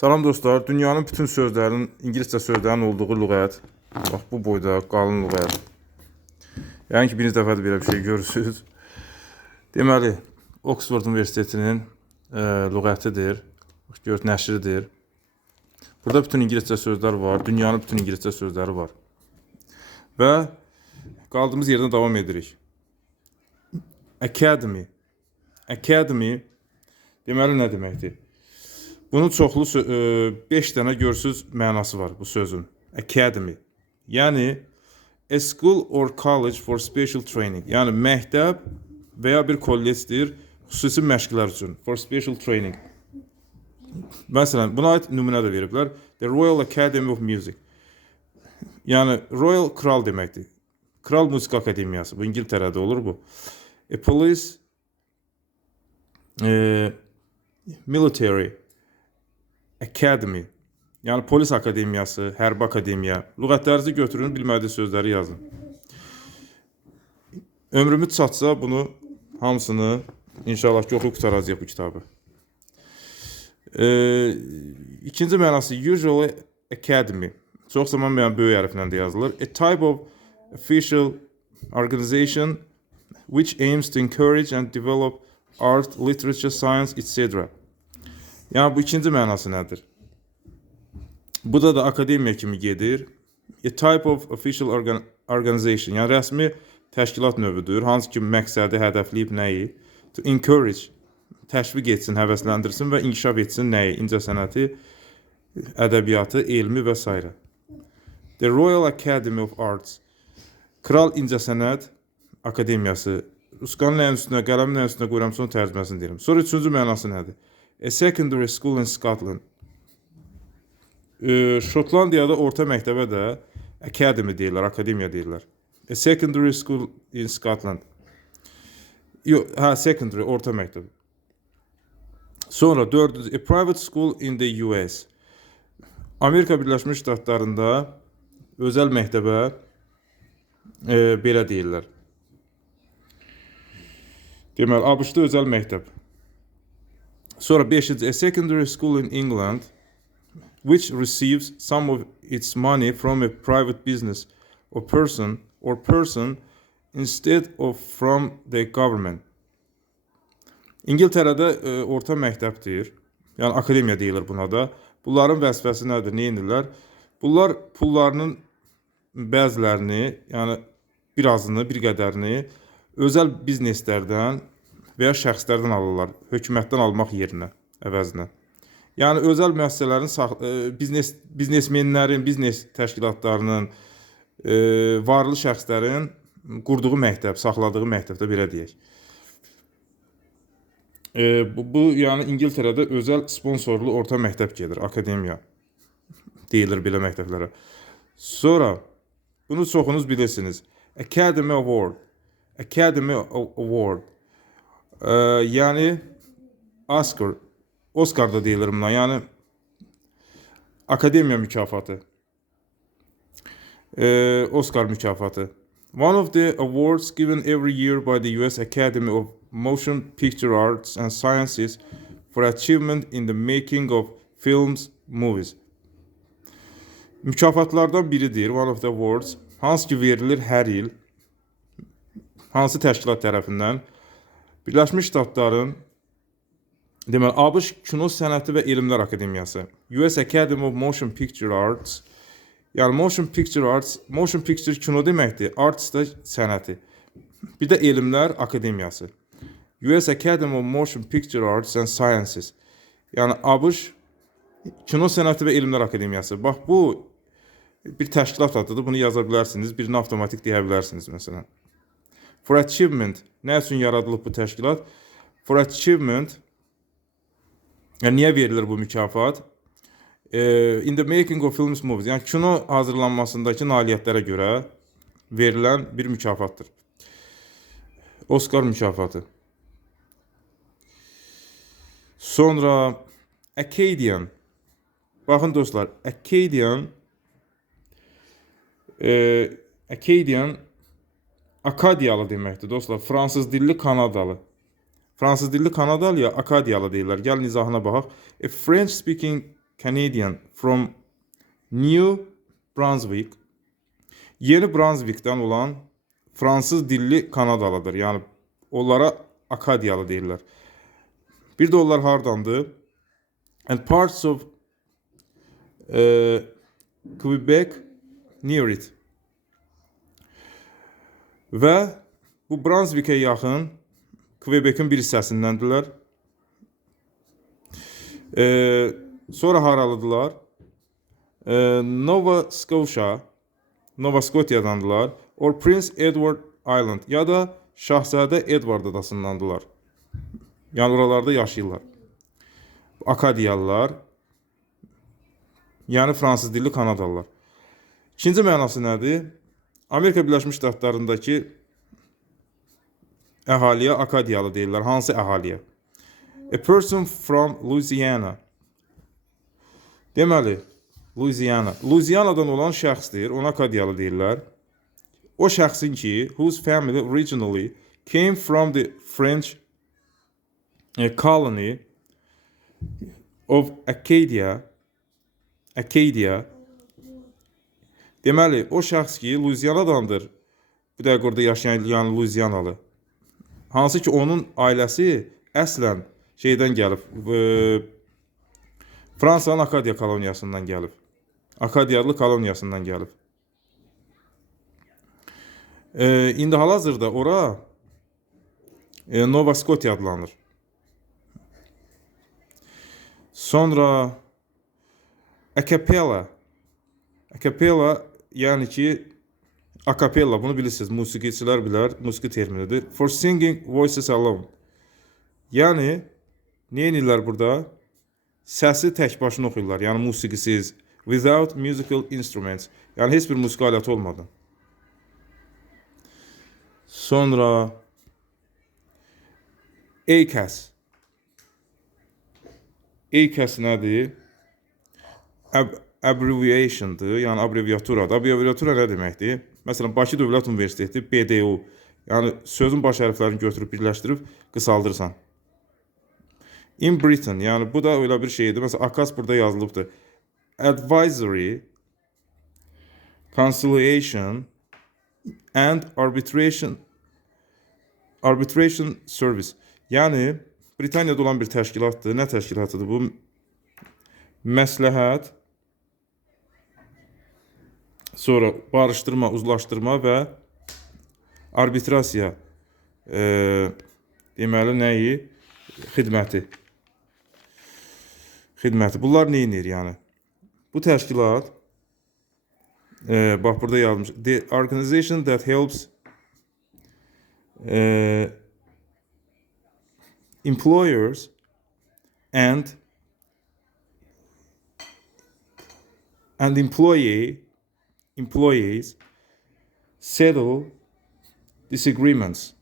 Salam dostlar, dünyanın bütün sözlərinin, İngiliscə sözlərinin olduğu lüğət. Bax, bu boyda qalın lüğət. Yəni ki, birinci dəfədir belə bir şey görürsünüz. Deməli, Oxford Universitetinin lüğətidir. Gör, nəşridir. Burada bütün İngiliscə sözlər var, dünyanın bütün İngiliscə sözləri var. Və qaldığımız yerdən davam edirik. Academy. Academy deməli nə deməkdir? Bunun çoxlu 5 dənə görsüz mənası var bu sözün. Academy. Yəni a school or college for special training. Yəni məktəb və ya bir kollecdir xüsusi məşqlər üçün. For special training. Məsələn, buna aid nümunə də veriblər. The Royal Academy of Music. Yəni Royal kral deməkdir. Kral Musiqi Akademiyası. Bu İngiltərədə olur bu. A police military academy. Yəni polis akademiyası, hərbi akademiya. Lüğətlərinizi götürün, bilmədiyi sözləri yazın. Ömrümüz çatsa bunu hamısını inşallah ki oxuyub qutaracağıq bu kitabı. İkinci mənası usually academy. Çox zaman böyük hərflə də yazılır. A type of official organization which aims to encourage and develop art, literature, science, etc. Yəni bu ikinci mənası nədir? Bu da akademiya kimi gedir. A type of official organization, yəni rəsmi təşkilat növüdür. Hansı ki məqsədi, hədəfləyib nəyi? To encourage, təşviq etsin, həvəsləndirsin və inkişaf etsin nəyi? İncəsənəti, ədəbiyyatı, elmi və s. The Royal Academy of Arts, Kral İncəsənət Akademiyası. Rusqanın nəyin üstünə, qələmin nəyin üstünə qoyuram, sonra tərcüməsini deyirəm. Sonra üçüncü mənası nədir? A secondary school in Scotland. Şotlandiyada orta məktəbə də academy deyirlər, akademiya deyirlər. A secondary school in Scotland. Yox, secondary, orta məktəb. Sonra dördüncü, a private school in the US. Amerika Birləşmiş Ştatlarında özəl məktəbə belə deyirlər. Deməli, ABŞ-da özəl məktəb. Sonra 5-ci, a secondary school in England which receives some of its money from a private business or person instead of from the government. İngiltərədə orta məktəbdir. Yəni akademiya deyilir buna da. Bunların vəzifəsi nədir? Nə edirlər? Bunlar pullarının bəzilərini, yəni birazını, bir qədərini özəl bizneslərdən və ya şəxslərdən alırlar, hökumətdən almaq yerinə, əvəzinə. Yəni özəl müəssisələrin, biznesmenlərin, biznes təşkilatlarının, varlı şəxslərin qurduğu məktəb, saxladığı məktəbdə belə deyək. Bu yəni İngiltərədə özəl sponsorlu orta məktəb gedir, akademiya deyilir belə məktəblərə. Sonra bunu çoxunuz bilirsiniz. Academy Award. Academy Award. Yəni Oscar da deyilir buna. Yəni akademiya mükafatı. Oscar mükafatı. One of the awards given every year by the US Academy of Motion Picture Arts and Sciences for achievement in the making of films, movies. Mükafatlardan biridir, one of the awards. Hansı ki verilir hər il. Hansı təşkilat tərəfindən? Birləşmiş Ştatların, deməli, ABŞ Kino Sənəti və Elmlər Akademiyası. US Academy of Motion Picture Arts. Yəni Motion Picture Arts, Motion Picture kino deməkdir, arts da sənəti. Bir də Elmlər Akademiyası. US Academy of Motion Picture Arts and Sciences. Yəni ABŞ Kino Sənəti və Elmlər Akademiyası. Bax, bu bir təşkilat adıdır, bunu yaza bilərsiniz, birini avtomatik deyə bilərsiniz, məsələn. For achievement, nə üçün yaradılıb bu təşkilat? For achievement, yəni niyə verilir bu mükafat? In the making of films, movies, yəni kino hazırlanmasındakı nailiyyətlərə görə verilən bir mükafatdır. Oscar mükafatı. Sonra Acadian. Baxın dostlar, Acadian Akadiyalı deməkdir dostlar. Fransız dilli Kanadalı. Fransız dilli Kanadalıya Akadiyalı deyirlər. Gəlin izahına baxaq. A French speaking Canadian from New Brunswick. Yeni Brunswick'ten olan Fransız dilli Kanadalıdır. Yəni onlara Akadiyalı deyirlər. Bir də onlar hardandır? And parts of Quebec near it. Və bu Brunswick'e yaxın Quebec'in bir hissəsindəndirlər. Sonra haralıdılar? Nova Scotia, Nova Scotia'dandılar. Or Prince Edward Island ya da Şahzadə Edward adasındandılar. Yəni oralarda yaşayırlar. Akadiyalılar, yəni Fransız dilli Kanadalılar. İkinci mənası nədir? Amerika Birləşmiş Ştatlarındakı əhaliyə Akadiyalı deyirlər. Hansı əhaliyə? A person from Louisiana. Deməli, Louisiana. Louisiana'dan olan şəxsdir, ona Akadiyalı deyirlər. O şəxsin ki, whose family originally came from the French colony of Acadia. Deməli, o şəxs ki, Louisiana'dandır. Bir dəqiq orada yaşayan yəni Louisianalı. Hansı ki, onun ailəsi əslən şeydən gəlib. Fransanın Akadiya koloniyasından gəlib. Akadiyalı koloniyasından gəlib. İndi hal-hazırda ora Nova Scotia adlanır. Sonra Acapella. Acapella yəni ki Acapella, bunu bilirsiniz, musiqiçilər bilər, musiqi terminidir. For singing voices alone. Yəni nə edirlər burada? Səsi tək başına oxuyurlar, yəni musiqisiz. Without musical instruments. Yəni heç bir musiqi aləti olmadan. Sonra ACAS. ACAS nədir? Abbreviation'dır, yəni abreviaturadır. Abreviatura nə deməkdir? Məsələn, Bakı Dövlət Universiteti, BDU. Yəni sözün baş hərflərini götürüb birləşdirib qısaldırsan. In Britain, yəni bu da öyle bir şeydir. Məsələn, ACAS burada yazılıbdır. Advisory, Conciliation and Arbitration Service. Yəni Britaniyada olan bir təşkilatdır. Nə təşkilatıdır bu? Məsləhət, sonra barışdırma, uzlaşdırma və arbitrasiya deməli nəyi? Xidməti. Bunlar nə edir yəni? Bu təşkilat bax burada yazmış. The organization that helps employers and employees settle disagreements.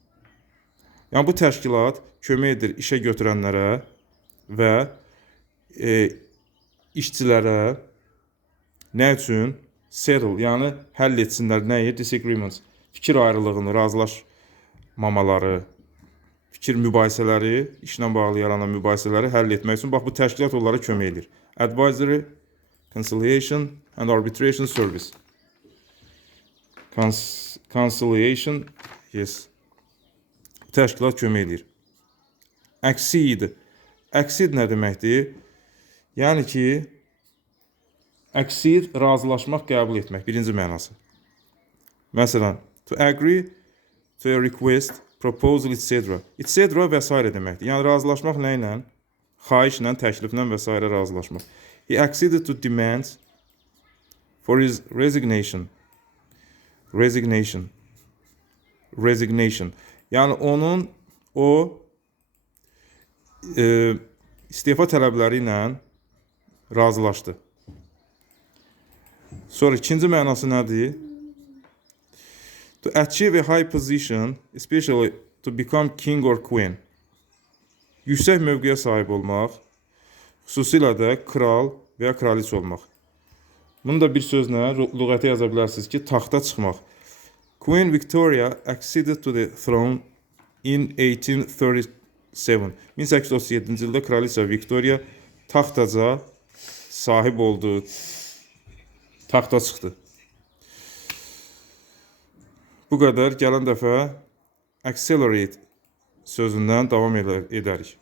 Yəni bu təşkilat kömək edir işə götürənlərə və işçilərə nə üçün? Settle, yəni həll etsinlər nəyi? Disagreements. Fikir ayrılığını, razılaşmamaları, fikir mübahisələri, işlə bağlı yaranan mübahisələri həll etmək üçün bax bu təşkilat onlara kömək edir. Advisory, Conciliation and Arbitration Service. Conciliation, yes. Təşkilat kömək edir. Accede. Accede nə deməkdir? Yəni ki, accede razılaşmaq, qəbul etmək. Birinci mənası. Məsələn, to agree to a request, proposal, etc. etc. və s. deməkdir. Yəni razılaşmaq nə ilə? Xahişlə, təkliflə və s. razılaşmaq. He acceded to demands for his resignation. Yəni onun istefa tələbləri ilə razılaşdı. Sonra ikinci mənası nədir? To achieve a high position, especially to become king or queen. Yüksək mövqeyə sahib olmaq, xüsusilə də kral və ya kraliç olmaq. Bunu da bir sözlə lüğətə yaza bilərsiniz ki, taxta çıxmaq. Queen Victoria acceded to the throne in 1837. 1837-ci ildə kraliça Victoria taxtaca sahib olduğu taxta çıxdı. Bu qədər. Gələn dəfə accelerate sözündən davam edərik.